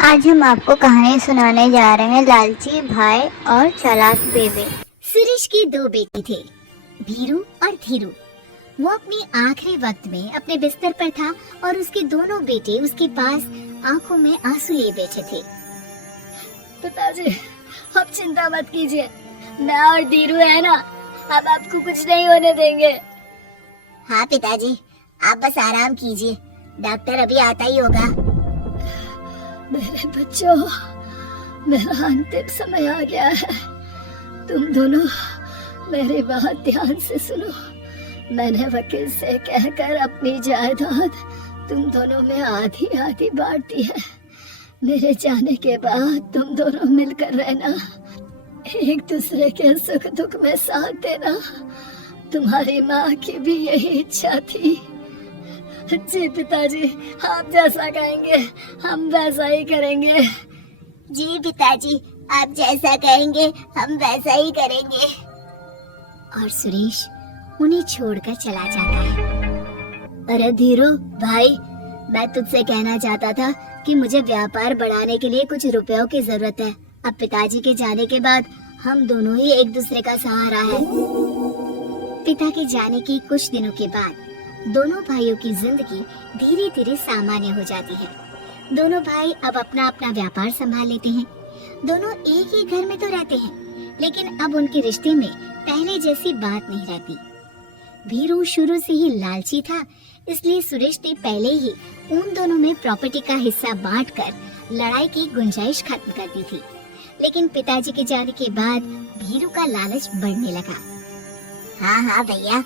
आज हम आपको कहानी सुनाने जा रहे हैं लालची भाई और चालाक बेबे। सुरेश के दो बेटे थे, भीरू और धीरू। वो अपने आखिरी वक्त में अपने बिस्तर पर था और उसके दोनों बेटे उसके पास आंखों में आंसू लिए बैठे थे। पिताजी, आप चिंता मत कीजिए, मैं और धीरू है ना, अब आपको कुछ नहीं होने देंगे। हाँ पिताजी, आप बस आराम कीजिए, डॉक्टर अभी आता ही होगा। मेरे बच्चों, मेरा अंतिम समय आ गया है। तुम दोनों मेरी बात ध्यान से सुनो। मैंने वकील से कहकर अपनी जायदाद तुम दोनों में आधी आधी बांट दी है। मेरे जाने के बाद तुम दोनों मिलकर रहना, एक दूसरे के सुख दुख में साथ देना। तुम्हारी माँ की भी यही इच्छा थी। जी पिताजी, आप जैसा कहेंगे हम वैसा ही करेंगे। जी पिताजी, आप जैसा कहेंगे हम वैसा ही करेंगे। और सुरेश उन्हें छोड़कर चला जाता है। अरे धीरू भाई, मैं तुझसे कहना चाहता था कि मुझे व्यापार बढ़ाने के लिए कुछ रुपयों की जरूरत है। अब पिताजी के जाने के बाद हम दोनों ही एक दूसरे का सहारा है। पिता के जाने के कुछ दिनों के बाद दोनों भाइयों की जिंदगी धीरे धीरे सामान्य हो जाती है। दोनों भाई अब अपना अपना व्यापार संभाल लेते हैं। दोनों एक ही घर में तो रहते हैं, लेकिन अब उनके रिश्ते में पहले जैसी बात नहीं रहती। भीरू शुरू से ही लालची था, इसलिए सुरेश ने पहले ही उन दोनों में प्रॉपर्टी का हिस्सा बांटकर लड़ाई की गुंजाइश खत्म कर दी थी। लेकिन पिताजी के जाने के बाद भीरू का लालच बढ़ने लगा। हाँ हाँ भैया,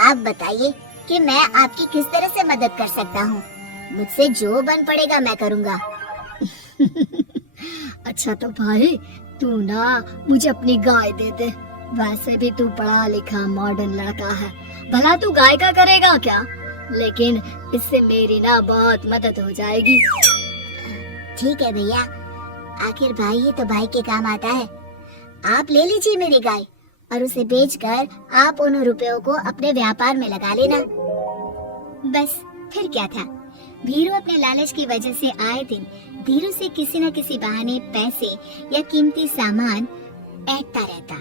आप बताइए कि मैं आपकी किस तरह से मदद कर सकता हूँ। मुझसे जो बन पड़ेगा मैं करूँगा। अच्छा तो भाई, तू ना मुझे अपनी गाय दे दे। वैसे भी तू पढ़ा लिखा मॉडर्न लड़का है, भला तू गाय का करेगा क्या? लेकिन इससे मेरी ना बहुत मदद हो जाएगी। ठीक है भैया, आखिर भाई ही तो भाई के काम आता है। आप ले लीजिए मेरी गाय और उसे बेचकर आप उन रुपयों को अपने व्यापार में लगा लेना। बस फिर क्या था, भीरू अपने लालच की वजह से आए दिन धीरू से किसी न किसी बहाने पैसे या कीमती सामान ऐंठता रहता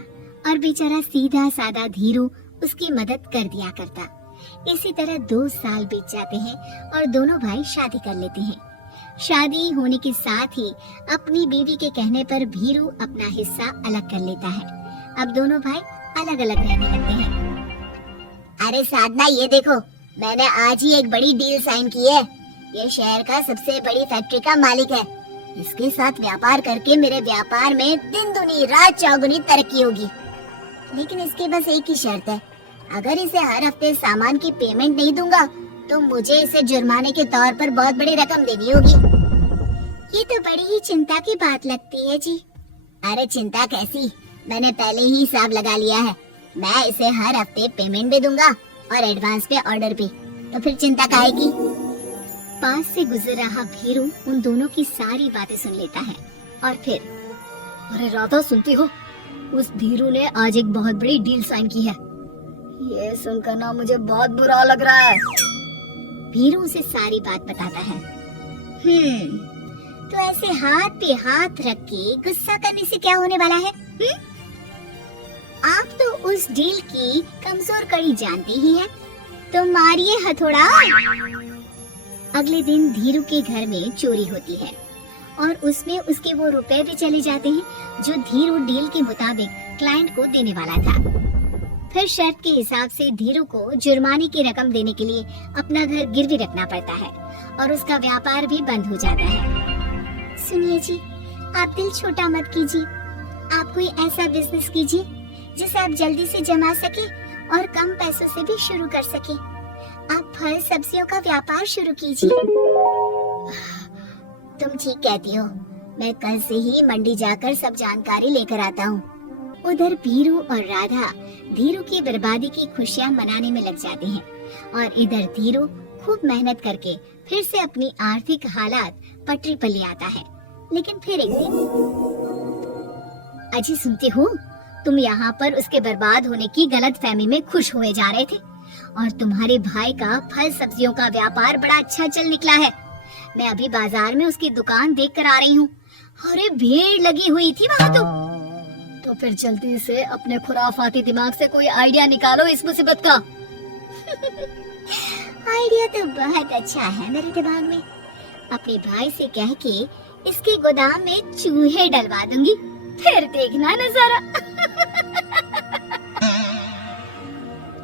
और बेचारा सीधा साधा धीरू उसकी मदद कर दिया करता। इसी तरह 2 साल बीत जाते हैं और दोनों भाई शादी कर लेते हैं। शादी होने के साथ ही अपनी बीवी के कहने पर भीरू अपना हिस्सा अलग कर लेता है। अब दोनों भाई अलग अलग रहने लगते हैं। अरे साधना, ये देखो, मैंने आज ही एक बड़ी डील साइन की है। ये शहर का सबसे बड़ी फैक्ट्री का मालिक है। इसके साथ व्यापार करके मेरे व्यापार में दिन दुनी रात चौगुनी तरक्की होगी। लेकिन इसकी बस एक ही शर्त है, अगर इसे हर हफ्ते सामान की पेमेंट नहीं दूंगा तो मुझे इसे जुर्माने के तौर पर बहुत बड़ी रकम देनी होगी। ये तो बड़ी ही चिंता की बात लगती है जी। अरे चिंता कैसी, मैंने पहले ही हिसाब लगा लिया है। मैं इसे हर हफ्ते पेमेंट भी दूंगा और एडवांस पे ऑर्डर भी, तो फिर चिंता काहे की। पास से गुजर रहा भीरू उन दोनों की सारी बातें सुन लेता है और फिर, अरे राधा सुनती हो, उस धीरू ने आज एक बहुत बड़ी डील साइन की है। ये सुनकर ना मुझे बहुत बुरा लग रहा है। भीरू उसे सारी बात बताता है। तो ऐसे हाथ पे हाथ रख के गुस्सा करने से क्या होने वाला है? आप तो उस डील की कमजोर कड़ी जानते ही हैं, तो मारिए हथौड़ा। अगले दिन धीरू के घर में चोरी होती है और उसमें उसके वो रुपए भी चले जाते हैं जो धीरू डील के मुताबिक क्लाइंट को देने वाला था। फिर शर्त के हिसाब से धीरू को जुर्माने की रकम देने के लिए अपना घर गिरवी रखना पड़ता है और उसका व्यापार भी बंद हो जाता है। सुनिए जी, आप दिल छोटा मत कीजिए। आप कोई ऐसा बिजनेस कीजिए जिसे आप जल्दी से जमा सके और कम पैसों से भी शुरू कर सके। आप फल सब्जियों का व्यापार शुरू कीजिए। तुम ठीक कहती हो, मैं कल से ही मंडी जाकर सब जानकारी लेकर आता हूँ। उधर भीरू और राधा धीरू की बर्बादी की खुशियाँ मनाने में लग जाते हैं और इधर धीरू खूब मेहनत करके फिर से अपनी आर्थिक हालात पटरी पर ले आता है। लेकिन फिर एक दिन, अजी सुनती हो, तुम यहाँ पर उसके बर्बाद होने की गलतफहमी में खुश हुए जा रहे थे और तुम्हारे भाई का फल सब्जियों का व्यापार बड़ा अच्छा चल निकला है। मैं अभी बाजार में उसकी दुकान देख कर आ रही हूँ। अरे भीड़ लगी हुई थी वहाँ तो फिर जल्दी से अपने खुराफाती दिमाग से कोई आइडिया निकालो इस मुसीबत का। आइडिया तो बहुत अच्छा है मेरे दिमाग में। अपने भाई से कह के इसके गोदाम में चूहे डलवा दूंगी, फिर देखना नजारा।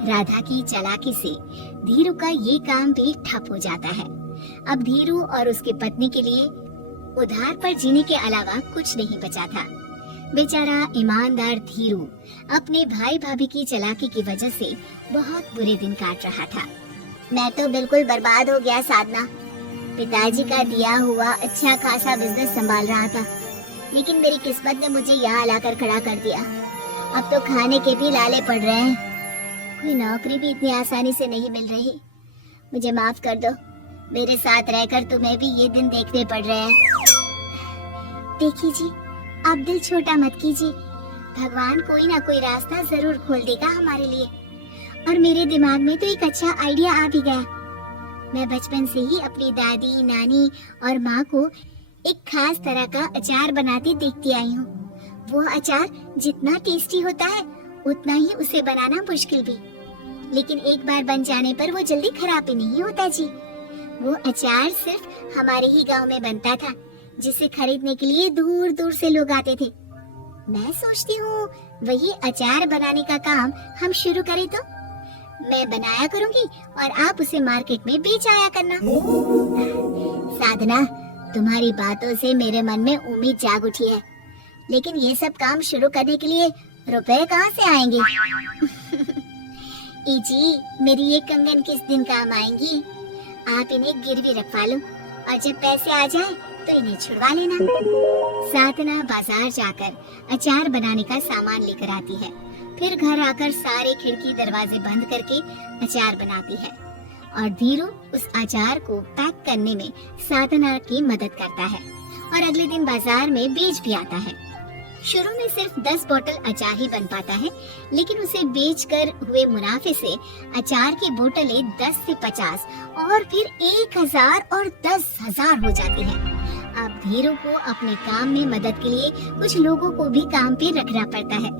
राधा की चालाकी से धीरू का ये काम भी ठप हो जाता है। अब धीरू और उसकी पत्नी के लिए उधार पर जीने के अलावा कुछ नहीं बचा था। बेचारा ईमानदार धीरू अपने भाई भाभी की चालाकी की वजह से बहुत बुरे दिन काट रहा था। मैं तो बिल्कुल बर्बाद हो गया साधना। पिताजी का दिया हुआ अच्छा खासा बिजनेस संभाल रहा था, लेकिन मेरी किस्मत ने मुझे यहाँ लाकर खड़ा कर दिया। अब तो खाने के भी लाले पड़ रहे हैं। कोई नौकरी भी इतनी आसानी से नहीं मिल रही। मुझे माफ कर दो, मेरे साथ रहकर तुम्हें भी ये दिन देखने पड़ रहे हैं। देखिए जी, आप दिल छोटा मत कीजिए। भगवान कोई ना कोई रास्ता जरूर खोल देगा हमारे लिए। और मेरे दिमाग में तो एक अच्छा आइडिया आ भी गया। मैं बचपन से ही अपनी दादी, नानी और माँ को एक खास तरह का अचार बनाते देखती आई हूँ। वो अचार जितना टेस्टी होता है उतना ही उसे बनाना मुश्किल भी, लेकिन एक बार बन जाने पर वो जल्दी खराब भी नहीं होता जी। वो अचार सिर्फ हमारे ही गांव में बनता था, जिसे खरीदने के लिए दूर दूर से लोग आते थे। मैं सोचती हूँ वही अचार बनाने का काम हम शुरू करें तो। मैं बनाया करूँगी और आप उसे मार्केट में बेच आया करना। साधना, तुम्हारी बातों से मेरे मन में उम्मीद जाग उठी है, लेकिन ये सब काम शुरू करने के लिए रुपए कहाँ से आएंगे? जी, मेरी ये कंगन किस दिन काम आएंगी? आप इन्हें गिरवी रखवा लो और जब पैसे आ जाए तो इन्हें छुड़वा लेना। साधना बाजार जाकर अचार बनाने का सामान लेकर आती है, फिर घर आकर सारे खिड़की दरवाजे बंद करके अचार बनाती है और धीरू उस अचार को पैक करने में साधना की मदद करता है और अगले दिन बाजार में बेच भी आता है। शुरू में सिर्फ 10 बोतल अचार ही बन पाता है, लेकिन उसे बेचकर हुए मुनाफे से अचार की बोतलें 10 से 50 और फिर 1000 और 10,000 हो जाती है। अब धीरू को अपने काम में मदद के लिए कुछ लोगों को भी काम पे रखना पड़ता है,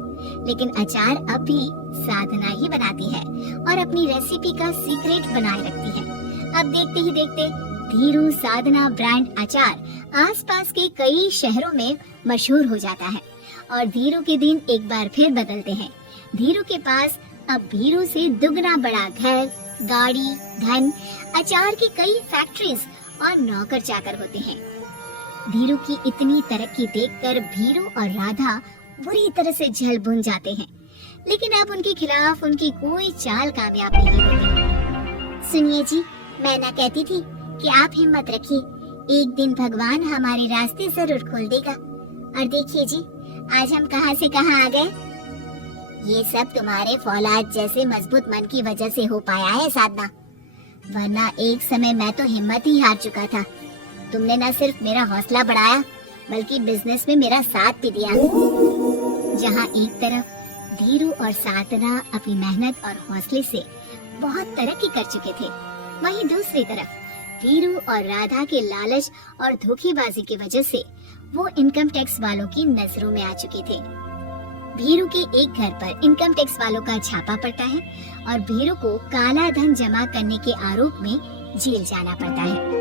लेकिन अचार अब भी साधना ही बनाती है और अपनी रेसिपी का सीक्रेट बनाए रखती है। अब देखते ही देखते धीरू साधना ब्रांड अचार आसपास के कई शहरों में मशहूर हो जाता है और धीरू के दिन एक बार फिर बदलते हैं। धीरू के पास अब भीरू से दुगना बड़ा घर, गाड़ी, धन, अचार की कई फैक्ट्रीज और नौकर चाकर होते हैं। धीरू की इतनी तरक्की देखकर भीरू और राधा बुरी तरह से जल भुन जाते हैं, लेकिन अब उनके खिलाफ उनकी कोई चाल कामयाब नहीं होती। सुनिए जी, मैं ना कहती थी कि आप हिम्मत रखिए, एक दिन भगवान हमारे रास्ते जरूर खोल देगा। और देखिए जी, आज हम कहां से कहां आ गए। ये सब तुम्हारे फौलाद जैसे मजबूत मन की वजह से हो पाया है साधना, वरना एक समय मैं तो हिम्मत ही हार चुका था। तुमने न सिर्फ मेरा हौसला बढ़ाया बल्कि बिजनेस में मेरा साथ भी दिया। जहाँ एक तरफ धीरू और साधना अपनी मेहनत और हौसले से बहुत तरक्की कर चुके थे, वहीं दूसरी तरफ धीरू और राधा के लालच और धोखेबाजी की वजह से वो इनकम टैक्स वालों की नजरों में आ चुके थे। भीरू के एक घर पर इनकम टैक्स वालों का छापा पड़ता है और भीरू को काला धन जमा करने के आरोप में जेल जाना पड़ता है।